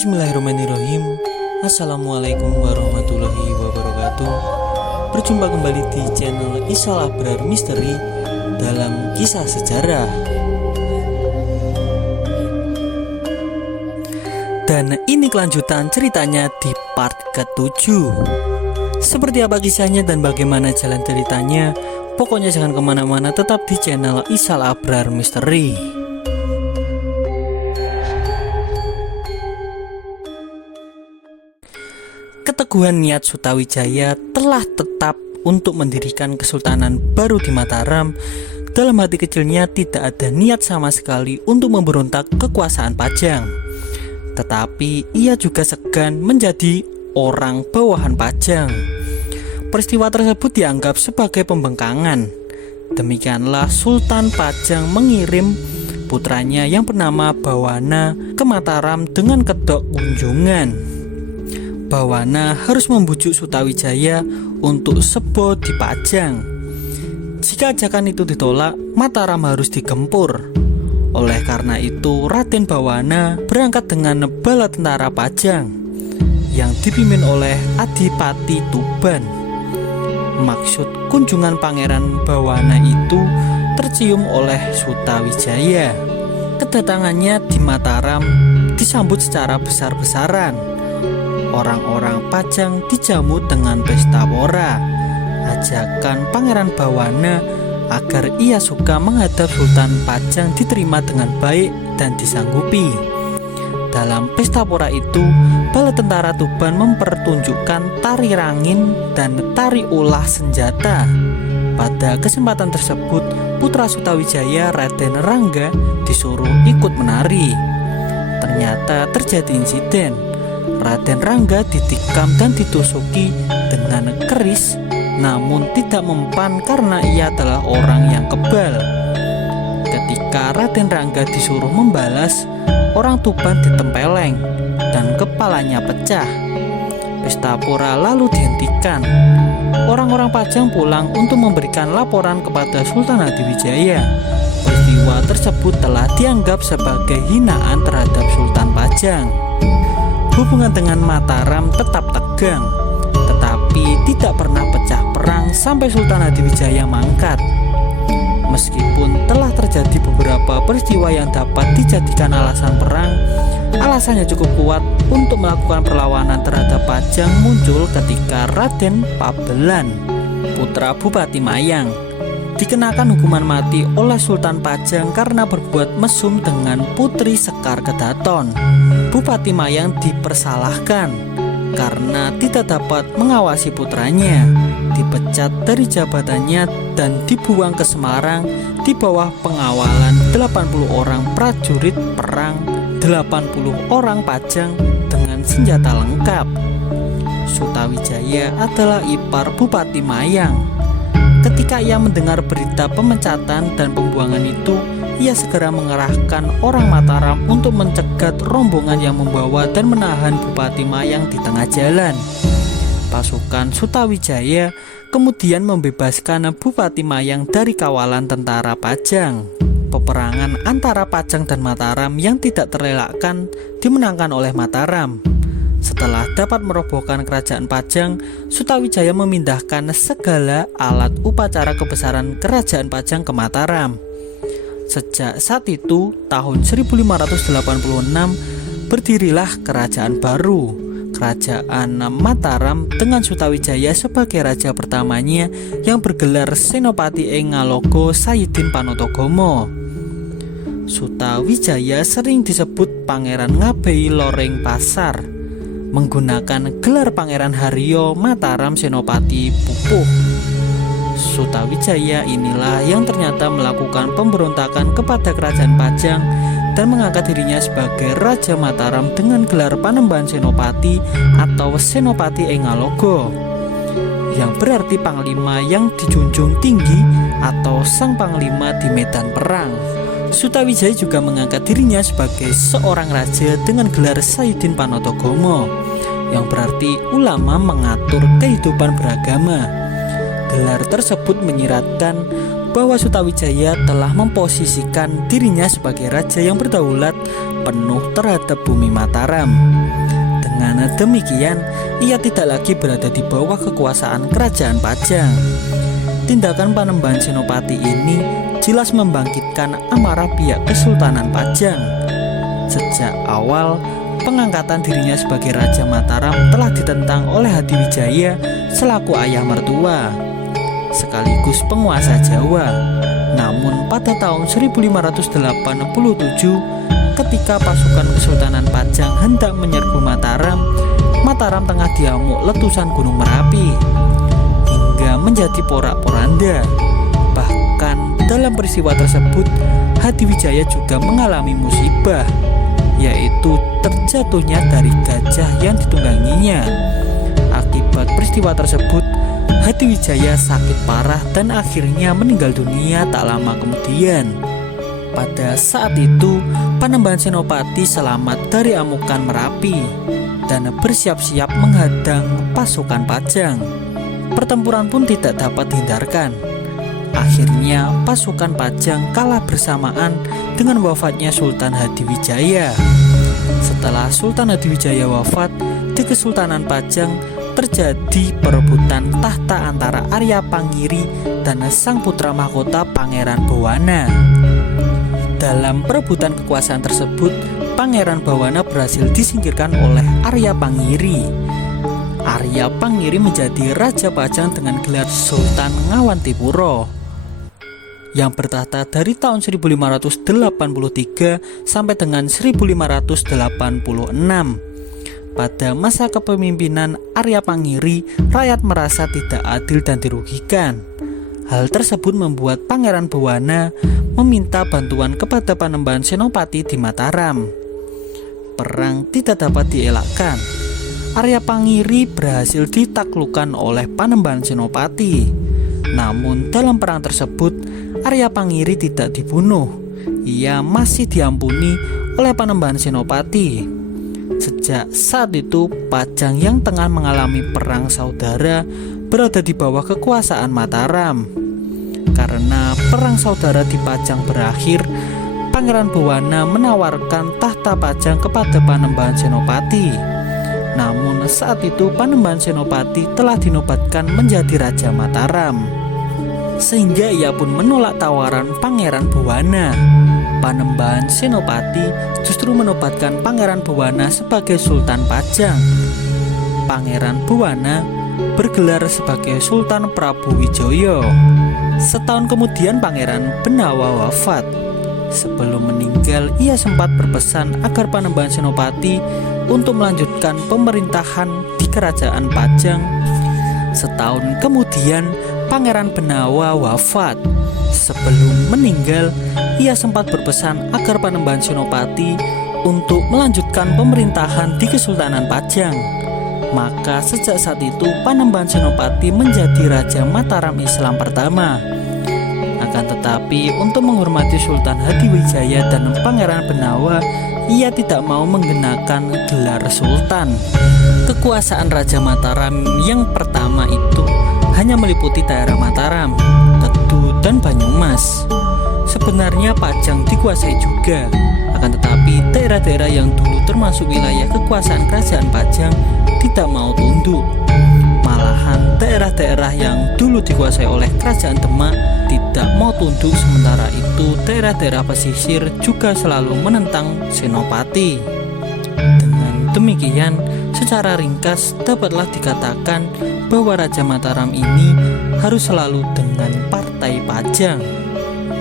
Bismillahirrahmanirrahim. Assalamualaikum warahmatullahi wabarakatuh. Berjumpa kembali di channel Isal Abrar Misteri dalam kisah sejarah. Dan ini kelanjutan ceritanya di part ke-7. Seperti apa kisahnya dan bagaimana jalan ceritanya, pokoknya jangan kemana-mana, tetap di channel Isal Abrar Misteri. Keteguhan niat Sutawijaya telah tetap untuk mendirikan kesultanan baru di Mataram. Dalam hati kecilnya tidak ada niat sama sekali untuk memberontak kekuasaan Pajang. Tetapi ia juga segan menjadi orang bawahan Pajang. Peristiwa tersebut dianggap sebagai pembangkangan. Demikianlah Sultan Pajang mengirim putranya yang bernama Bawana ke Mataram dengan kedok kunjungan. Bawana harus membujuk Sutawijaya untuk sebo di Pajang. Jika ajakan itu ditolak, Mataram harus digempur. Oleh karena itu, Raden Bawana berangkat dengan bala tentara Pajang yang dipimpin oleh Adipati Tuban. Maksud kunjungan Pangeran Bawana itu tercium oleh Sutawijaya. Kedatangannya di Mataram disambut secara besar-besaran. Orang-orang Pajang dijamu dengan pesta pora. Ajakan Pangeran Bawana agar ia suka menghadap Sultan Pajang diterima dengan baik dan disanggupi. Dalam pesta pora itu, bala tentara Tuban mempertunjukkan tari rangin dan tari olah senjata. Pada kesempatan tersebut, putra Sutawijaya Raden Rangga disuruh ikut menari. Ternyata terjadi insiden. Raden Rangga ditikam dan ditusuki dengan keris, namun tidak mempan karena ia adalah orang yang kebal. Ketika Raden Rangga disuruh membalas, orang Tuban ditempeleng dan kepalanya pecah. Pesta pora lalu dihentikan. Orang-orang Pajang pulang untuk memberikan laporan kepada Sultan Hadiwijaya. Peristiwa tersebut telah dianggap sebagai hinaan terhadap Sultan Pajang. Hubungan dengan Mataram tetap tegang, tetapi tidak pernah pecah perang sampai Sultan Hadiwijaya mangkat. Meskipun telah terjadi beberapa peristiwa yang dapat dijadikan alasan perang, alasannya cukup kuat untuk melakukan perlawanan terhadap Pajang muncul ketika Raden Pabelan, putra Bupati Mayang, dikenakan hukuman mati oleh Sultan Pajang karena berbuat mesum dengan Putri Sekar Kedaton. Bupati Mayang dipersalahkan karena tidak dapat mengawasi putranya, dipecat dari jabatannya dan dibuang ke Semarang di bawah pengawalan 80 orang prajurit perang, 80 orang Pajang dengan senjata lengkap. Sutawijaya adalah ipar Bupati Mayang. Ketika ia mendengar berita pemecatan dan pembuangan itu, ia segera mengerahkan orang Mataram untuk mencegat rombongan yang membawa dan menahan Bupati Mayang di tengah jalan. Pasukan Sutawijaya kemudian membebaskan Bupati Mayang dari kawalan tentara Pajang. Peperangan antara Pajang dan Mataram yang tidak terelakkan dimenangkan oleh Mataram. Setelah dapat merobohkan kerajaan Pajang, Sutawijaya memindahkan segala alat upacara kebesaran kerajaan Pajang ke Mataram. Sejak saat itu, tahun 1586, berdirilah kerajaan baru, Kerajaan Mataram, dengan Sutawijaya sebagai raja pertamanya yang bergelar Senopati ing Ngalogo Sayidin Panotogomo. Sutawijaya sering disebut Pangeran Ngabei Loreng Pasar, menggunakan gelar Pangeran Haryo Mataram Senopati Pupuh. Sutawijaya inilah yang ternyata melakukan pemberontakan kepada kerajaan Pajang dan mengangkat dirinya sebagai Raja Mataram dengan gelar Panembahan Senopati atau Senopati ing Ngalogo, yang berarti panglima yang dijunjung tinggi atau sang panglima di medan perang. Sutawijaya juga mengangkat dirinya sebagai seorang raja dengan gelar Sayidin Panotogomo, yang berarti ulama mengatur kehidupan beragama. Gelar tersebut menyiratkan bahwa Sutawijaya telah memposisikan dirinya sebagai raja yang berdaulat penuh terhadap bumi Mataram. Dengan demikian, ia tidak lagi berada di bawah kekuasaan kerajaan Pajang. Tindakan Panembahan Senopati ini jelas membangkitkan amarah pihak Kesultanan Pajang. Sejak awal, pengangkatan dirinya sebagai Raja Mataram telah ditentang oleh Hadiwijaya selaku ayah mertua, sekaligus penguasa Jawa. Namun pada tahun 1587, ketika pasukan Kesultanan Pajang hendak menyerbu Mataram, Mataram tengah diamuk letusan Gunung Merapi hingga menjadi porak-poranda. Bahkan dalam peristiwa tersebut, Hadiwijaya juga mengalami musibah, yaitu terjatuhnya dari gajah yang ditungganginya. Akibat peristiwa tersebut, Hadiwijaya sakit parah dan akhirnya meninggal dunia tak lama kemudian. Pada saat itu, Panembahan Senopati selamat dari amukan Merapi dan bersiap-siap menghadang pasukan Pajang. Pertempuran pun tidak dapat dihindarkan. Akhirnya pasukan Pajang kalah bersamaan dengan wafatnya Sultan Hadiwijaya. Setelah Sultan Hadiwijaya wafat, di Kesultanan Pajang terjadi perebutan tahta antara Arya Pangiri dan sang putra mahkota Pangeran Bawana. Dalam perebutan kekuasaan tersebut, Pangeran Bawana berhasil disingkirkan oleh Arya Pangiri. Arya Pangiri menjadi Raja Pajang dengan gelar Sultan Ngawantipuro yang bertahta dari tahun 1583 sampai dengan 1586. Pada masa kepemimpinan Arya Pangiri, rakyat merasa tidak adil dan dirugikan. Hal tersebut membuat Pangeran Bawana meminta bantuan kepada Panembahan Senopati di Mataram. Perang tidak dapat dielakkan. Arya Pangiri berhasil ditaklukkan oleh Panembahan Senopati. Namun dalam perang tersebut, Arya Pangiri tidak dibunuh. Ia masih diampuni oleh Panembahan Senopati. Sejak saat itu, Pajang yang tengah mengalami perang saudara berada di bawah kekuasaan Mataram. Karena perang saudara di Pajang berakhir, Pangeran Bawana menawarkan tahta Pajang kepada Panembahan Senopati. Namun saat itu Panembahan Senopati telah dinobatkan menjadi Raja Mataram, sehingga ia pun menolak tawaran Pangeran Bawana. Panembahan Senopati justru menobatkan Pangeran Bawana sebagai Sultan Pajang. Pangeran Bawana bergelar sebagai Sultan Prabu Wijaya. Setahun kemudian Pangeran Benawa wafat. Sebelum meninggal, ia sempat berpesan agar Panembahan Senopati untuk melanjutkan pemerintahan di Kerajaan Pajang. Setahun kemudian, Pangeran Benawa wafat. Sebelum meninggal, ia sempat berpesan agar Panembahan Senopati untuk melanjutkan pemerintahan di Kesultanan Pajang. Maka sejak saat itu Panembahan Senopati menjadi Raja Mataram Islam pertama. Akan tetapi untuk menghormati Sultan Hadiwijaya dan Pangeran Benawa, ia tidak mau menggunakan gelar Sultan. Kekuasaan Raja Mataram yang pertama itu hanya meliputi daerah Mataram, Kedu, dan Banyumas. Sebenarnya Pajang dikuasai juga, akan tetapi daerah-daerah yang dulu termasuk wilayah kekuasaan Kerajaan Pajang tidak mau tunduk. Malahan daerah-daerah yang dulu dikuasai oleh Kerajaan Demak tidak mau tunduk, sementara itu daerah-daerah pesisir juga selalu menentang Senopati. Dengan demikian, secara ringkas dapatlah dikatakan bahwa Raja Mataram ini harus selalu dengan Partai Pajang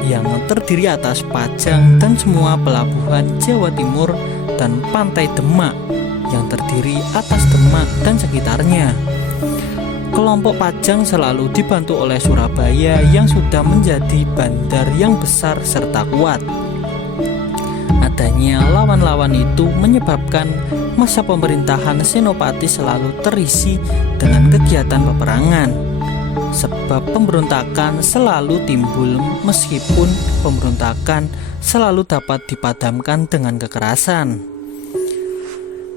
yang terdiri atas Pajang dan semua pelabuhan Jawa Timur dan Pantai Demak yang terdiri atas Demak dan sekitarnya. Kelompok Pajang selalu dibantu oleh Surabaya yang sudah menjadi bandar yang besar serta kuat. Adanya lawan-lawan itu menyebabkan masa pemerintahan Senopati selalu terisi dengan kegiatan peperangan. Sebab pemberontakan selalu timbul meskipun pemberontakan selalu dapat dipadamkan dengan kekerasan.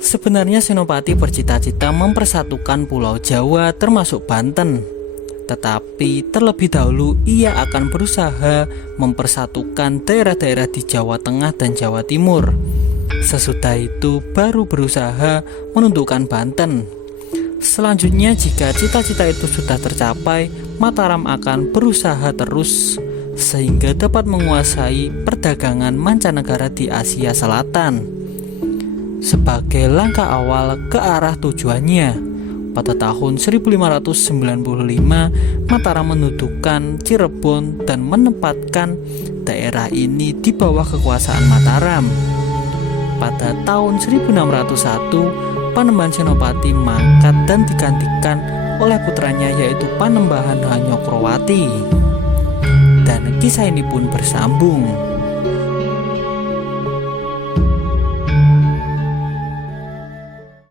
Sebenarnya Senopati bercita-cita mempersatukan Pulau Jawa termasuk Banten. Tetapi terlebih dahulu ia akan berusaha mempersatukan daerah-daerah di Jawa Tengah dan Jawa Timur. Sesudah itu baru berusaha menundukkan Banten. Selanjutnya, jika cita-cita itu sudah tercapai, Mataram akan berusaha terus sehingga dapat menguasai perdagangan mancanegara di Asia Selatan. Sebagai langkah awal ke arah tujuannya, pada tahun 1595 Mataram mendudukan Cirebon dan menempatkan daerah ini di bawah kekuasaan Mataram. Pada tahun 1601 Panembahan Senopati mangkat dan digantikan oleh putranya, yaitu Panembahan Hanyokrowati. Dan kisah ini pun bersambung.